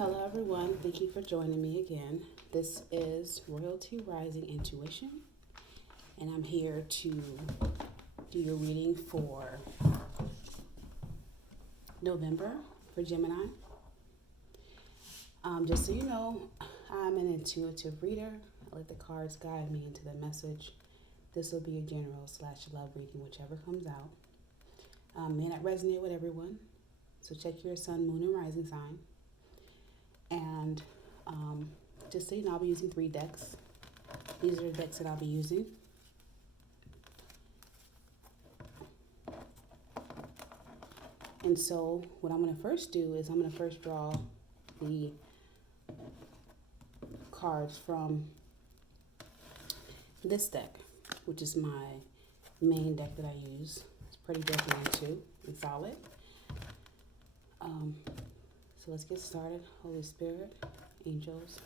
Hello, everyone. Thank you for joining me again. This is Royalty Rising Intuition, and I'm here to do your reading for November for Gemini. Just so you know, I'm an intuitive reader. I let the cards guide me into the message. This will be a general/love reading, whichever comes out. May not resonate with everyone, so check your sun, moon, and rising sign. And just so you know, I'll be using 3 decks. These are the decks that I'll be using. And so what I'm going to first do is I'm going to first draw the cards from this deck, which is my main deck that I use. It's pretty definite too and solid. So let's get started. Holy Spirit, angels,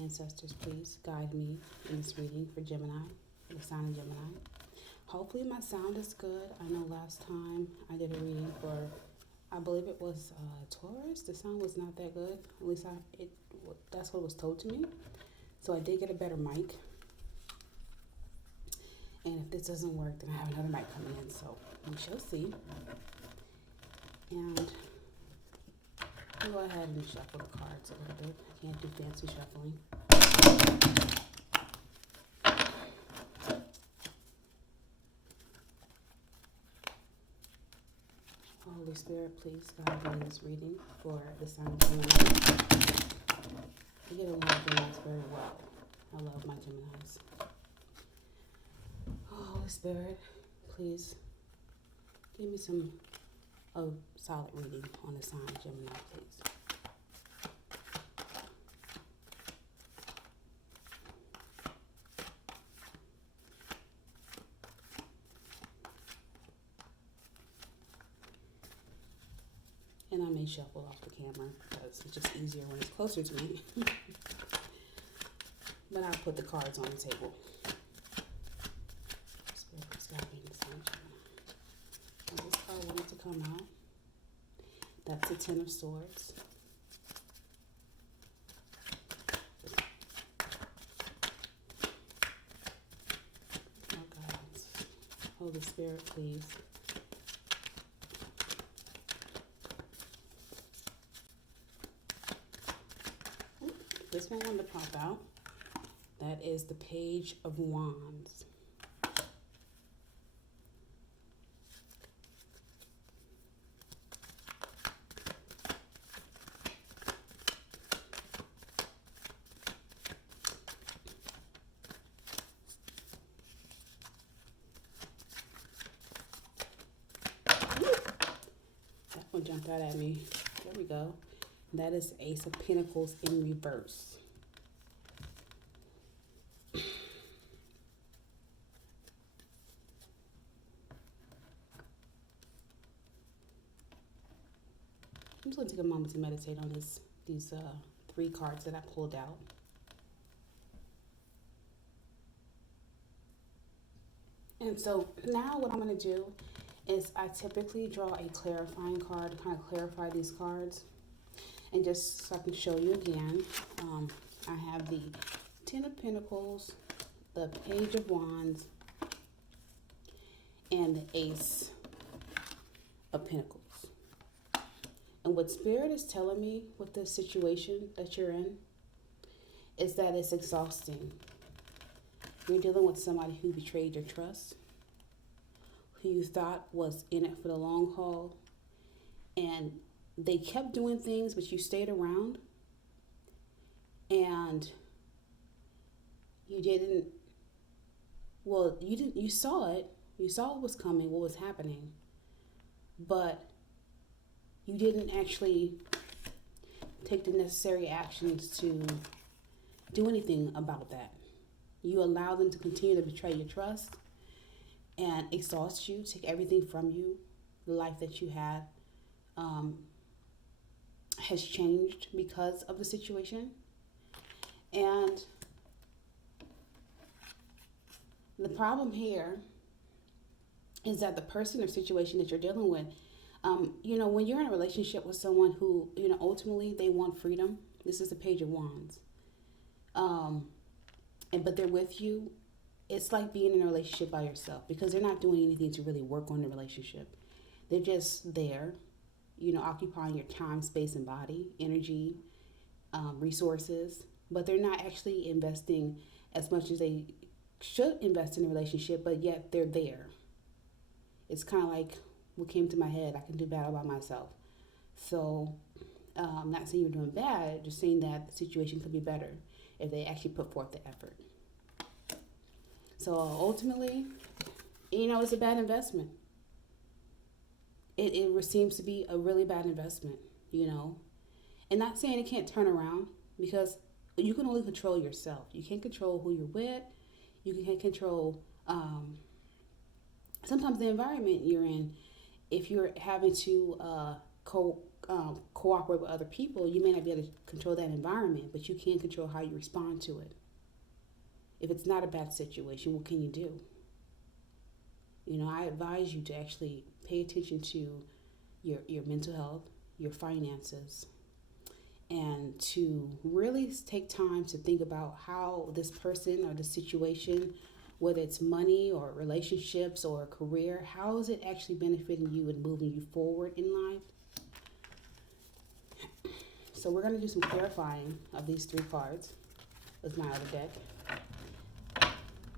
ancestors, please guide me in this reading for Gemini, for the sign of Gemini. Hopefully my sound is good. I know last time I did a reading for, I believe it was Taurus. The sound was not that good. At least that's what was told to me. So I did get a better mic. And if this doesn't work, then I have another mic coming in. So we shall see. And I'll go ahead and shuffle the cards a little bit. I can't do fancy shuffling. Holy Spirit, please guide me in this reading for the sign of Gemini. I get along with Geminis very well. I love my Geminis. Holy Spirit, please give me some solid reading on the sign of Gemini, please. And I may shuffle off the camera because it's just easier when it's closer to me. But I'll put the cards on the table. Spirit's got me in the sign of Gemini. And this card wanted to come out. That's the Ten of Swords. Oh God. Holy Spirit, please. This one wanted to pop out. That is the Page of Wands. That one jumped out at me. There we go. That is Ace of Pentacles in reverse. I'm just going to take a moment to meditate on these 3 cards that I pulled out. And so now what I'm going to do is I typically draw a clarifying card to kind of clarify these cards. And just so I can show you again, I have the Ten of Pentacles, the Page of Wands, and the Ace of Pentacles. And what Spirit is telling me with the situation that you're in is that it's exhausting. You're dealing with somebody who betrayed your trust, who you thought was in it for the long haul, and they kept doing things, but you stayed around, and you saw it, you saw what was coming, what was happening, but you didn't actually take the necessary actions to do anything about that. You allowed them to continue to betray your trust and exhaust you, take everything from you. The life that you had has changed because of the situation. And the problem here is that the person or situation that you're dealing with When you're in a relationship with someone who, ultimately they want freedom, this is the Page of Wands. But they're with you. It's like being in a relationship by yourself because they're not doing anything to really work on the relationship. They're just there, occupying your time, space, and body, energy, resources. But they're not actually investing as much as they should invest in a relationship, but yet they're there. It's kind of like what came to my head, I can do better by myself. So, I'm not saying you're doing bad, just saying that the situation could be better if they actually put forth the effort. So ultimately, it's a bad investment. It seems to be a really bad investment, And not saying it can't turn around because you can only control yourself. You can't control who you're with. You can't control sometimes the environment you're in. If you're having to cooperate with other people, you may not be able to control that environment, but you can control how you respond to it. If it's not a bad situation, what can you do? I advise you to actually pay attention to your mental health, your finances, and to really take time to think about how this person or the situation, whether it's money or relationships or a career, how is it actually benefiting you and moving you forward in life? So we're going to do some clarifying of these 3 cards with my other deck.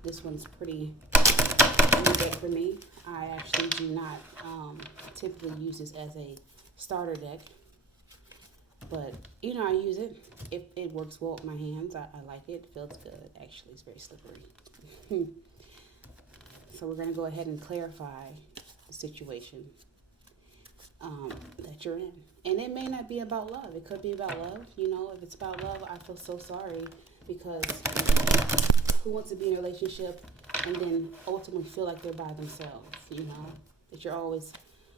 This one's pretty new deck for me. I actually do not typically use this as a starter deck. But, I use it. It works well with my hands. I like it. It feels good. Actually, it's very slippery. So we're going to go ahead and clarify the situation that you're in. And it may not be about love. It could be about love. If it's about love, I feel so sorry because who wants to be in a relationship and then ultimately feel like they're by themselves, that you're always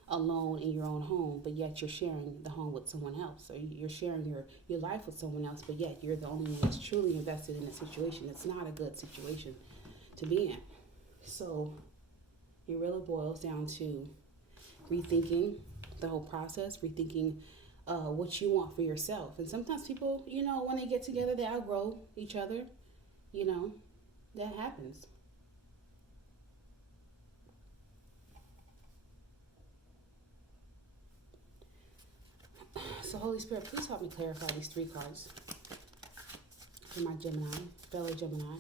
alone in your own home, but yet you're sharing the home with someone else, or you're sharing your life with someone else, but yet you're the only one that's truly invested in the situation. It's not a good situation to be in. So it really boils down to rethinking the whole process, rethinking what you want for yourself. And sometimes people, when they get together, they outgrow each other. That happens. So Holy Spirit, please help me clarify these 3 cards for my Gemini, fellow Gemini.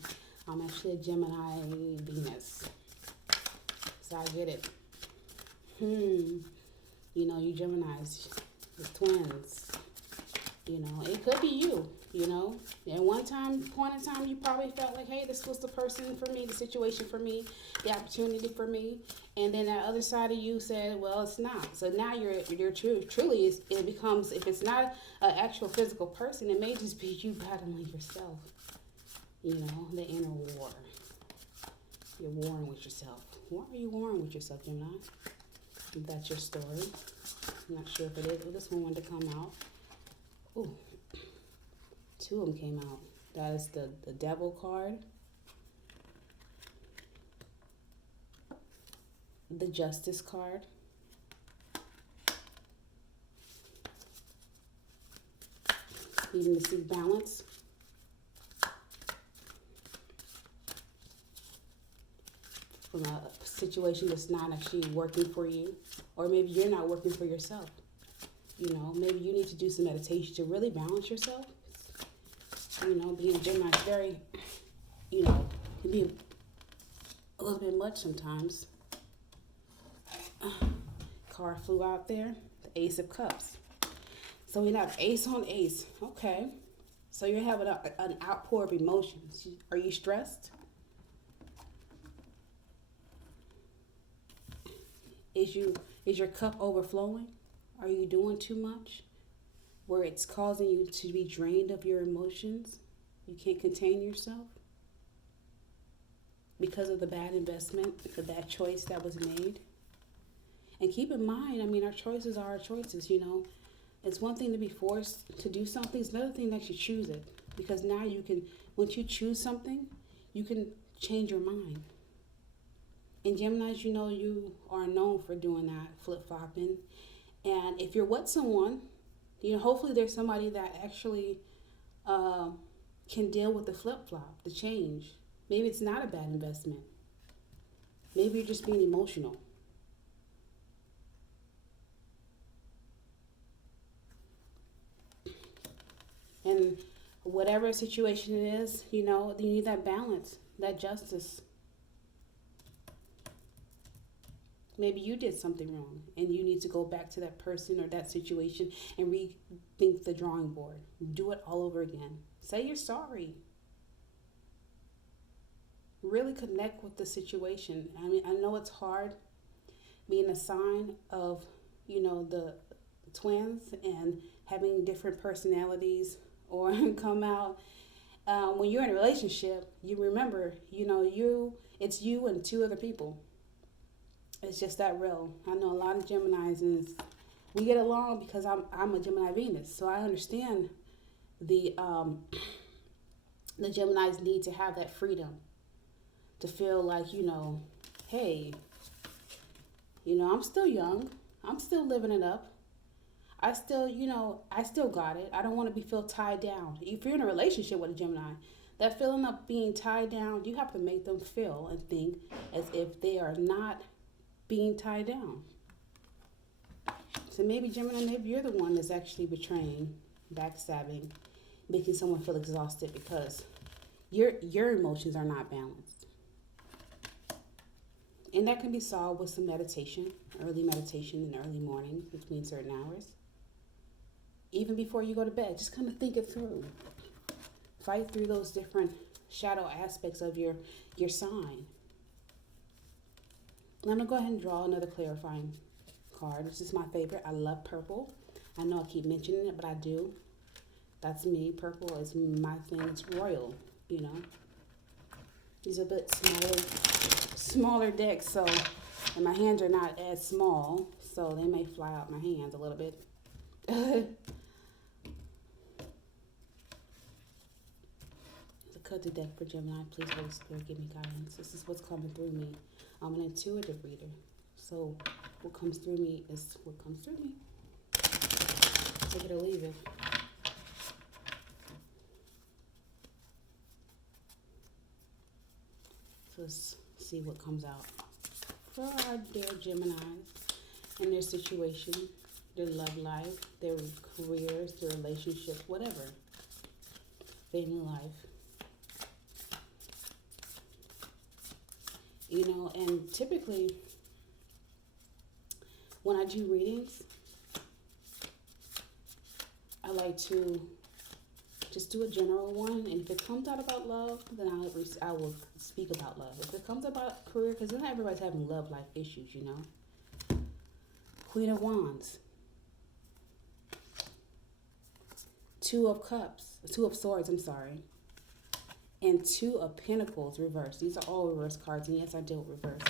I'm actually a Gemini Venus. So I get it. You Geminis, the twins. It could be you, At one point in time, you probably felt like, hey, this was the person for me, the situation for me, the opportunity for me. And then that other side of you said, well, it's not. So now you're truly, it becomes, if it's not an actual physical person, it may just be you battling yourself. The inner war. You're warring with yourself. Why are you warring with yourself, Gemini? If that's your story. I'm not sure if it is. Oh, this one wanted to come out. Ooh, 2 of them came out. That is the Devil card, the Justice card, needing to seek balance, from a situation that's not actually working for you, or maybe you're not working for yourself. Maybe you need to do some meditation to really balance yourself. Being a Gemini is very, can be a little bit much sometimes. Card flew out there, the Ace of Cups. So we have Ace on Ace. Okay. So you're having an outpour of emotions. Are you stressed? Is your cup overflowing? Are you doing too much? Where it's causing you to be drained of your emotions? You can't contain yourself? Because of the bad investment, the bad choice that was made? And keep in mind, our choices are our choices, It's one thing to be forced to do something. It's another thing that you choose it. Because now you can, once you choose something, you can change your mind. And Geminis, you are known for doing that, flip-flopping And if you're with someone, hopefully there's somebody that actually uh, can deal with the flip flop, the change. Maybe it's not a bad investment. Maybe you're just being emotional. And whatever situation it is, you need that balance, that justice. Maybe you did something wrong and you need to go back to that person or that situation and rethink the drawing board. Do it all over again. Say you're sorry. Really connect with the situation. I mean, I know it's hard being a sign of, the twins and having different personalities or come out. When you're in a relationship, you remember, it's you and two other people. It's just that real. I know a lot of Geminis, and we get along because I'm a Gemini Venus, so I understand the the Geminis need to have that freedom to feel like hey, I'm still young, I'm still living it up. I still got it. I don't want to feel tied down. If you're in a relationship with a Gemini, that feeling of being tied down, you have to make them feel and think as if they are not being tied down. So maybe Gemini, maybe you're the one that's actually betraying, backstabbing, making someone feel exhausted because your emotions are not balanced. And that can be solved with some meditation, early meditation in the early morning between certain hours. Even before you go to bed, just kind of think it through. Fight through those different shadow aspects of your sign. I'm going to go ahead and draw another clarifying card. This is my favorite. I love purple. I know I keep mentioning it, but I do. That's me. Purple is my thing. It's royal, These are a bit smaller decks, so, and my hands are not as small, so they may fly out my hands a little bit. Cut the deck for Gemini. Please, Holy Spirit, give me guidance. This is what's coming through me. I'm an intuitive reader. So what comes through me is what comes through me. Take it or leave it. So let's see what comes out for our dear Geminis and their situation, their love life, their careers, their relationships, whatever. Family life. And typically when I do readings, I like to just do a general one. And if it comes out about love, then I will speak about love. If it comes about career, because not everybody's having love life issues, Queen of Wands. Two of Swords, I'm sorry. And Two of Pentacles reversed. These are all reverse cards, and yes, I deal with reverse.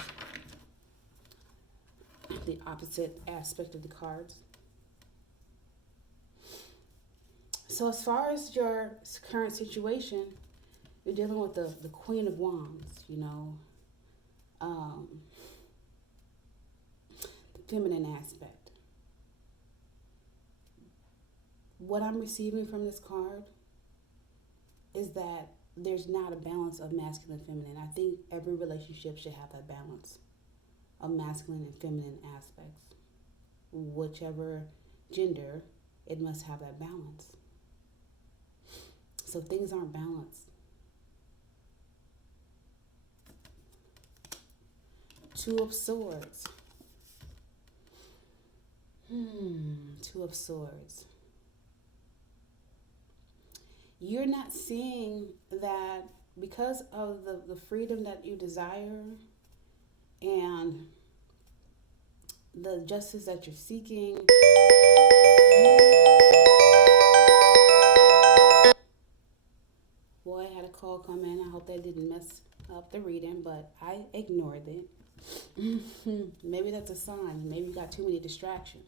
The opposite aspect of the cards. So as far as your current situation, you're dealing with the Queen of Wands, the feminine aspect. What I'm receiving from this card is that there's not a balance of masculine and feminine. I think every relationship should have that balance of masculine and feminine aspects. Whichever gender, it must have that balance. So things aren't balanced. Two of Swords. Two of Swords. You're not seeing that because of the freedom that you desire and the justice that you're seeking. Boy, I had a call come in. I hope that didn't mess up the reading, but I ignored it. Maybe that's a sign. Maybe you got too many distractions.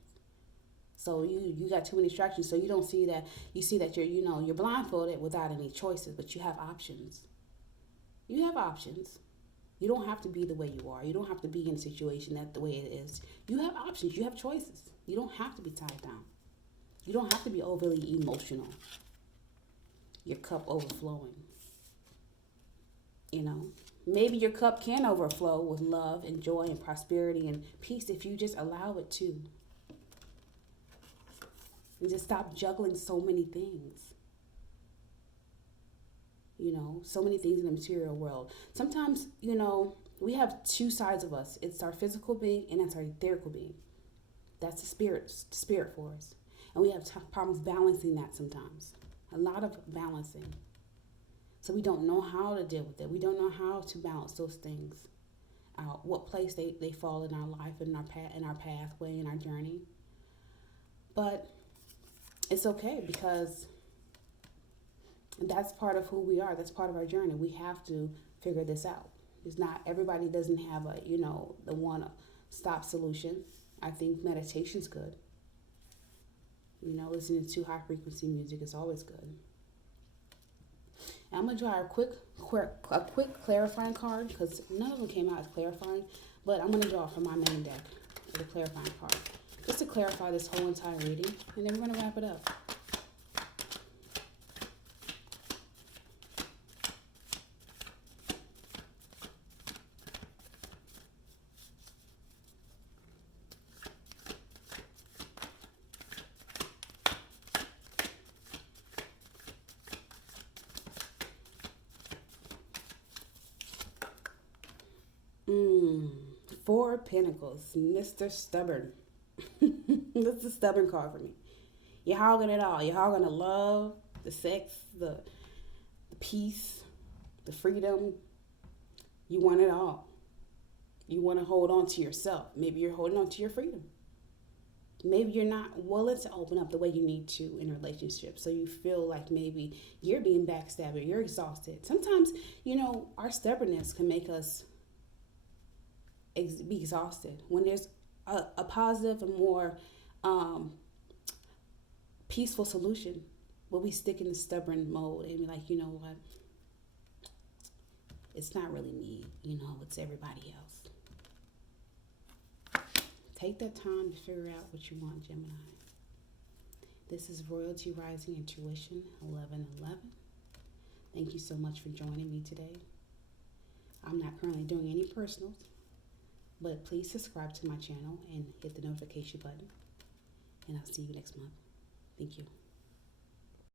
So you got too many distractions, so you don't see that. You see that you're blindfolded without any choices, but you have options. You have options. You don't have to be the way you are. You don't have to be in a situation that the way it is. You have options. You have choices. You don't have to be tied down. You don't have to be overly emotional. Your cup overflowing. You know, maybe your cup can overflow with love and joy and prosperity and peace if you just allow it to. And just stop juggling so many things. You know, so many things in the material world. Sometimes, you know, we have two sides of us. It's our physical being and it's our etherical being. That's the spirit for us. And we have problems balancing that sometimes. A lot of balancing. So we don't know how to deal with it. We don't know how to balance those things out. What place they fall in our life, in our pathway, in our journey. But it's okay because that's part of who we are. That's part of our journey. We have to figure this out. It's not, everybody doesn't have a, you know, the one stop solution. I think meditation's good. You know, listening to high frequency music is always good. And I'm gonna draw a quick clarifying card because none of them came out as clarifying, but I'm gonna draw from my main deck for the clarifying card just to clarify this whole entire reading, and then we're gonna wrap it up. Four of Pentacles, Mr. Stubborn. This is a stubborn card for me. You're hogging it all. You're hogging the love, the sex, the peace, the freedom. You want it all. You want to hold on to yourself. Maybe you're holding on to your freedom. Maybe you're not willing to open up the way you need to in a relationship. So you feel like maybe you're being backstabbed or you're exhausted. Sometimes, you know, our stubbornness can make us be exhausted. When there's a positive and more peaceful solution, but we stick in the stubborn mode and be like, you know what? It's not really me, you know, it's everybody else. Take that time to figure out what you want, Gemini. This is Royalty Rising Intuition 1111. Thank you so much for joining me today. I'm not currently doing any personals, but please subscribe to my channel and hit the notification button. And I'll see you next month. Thank you.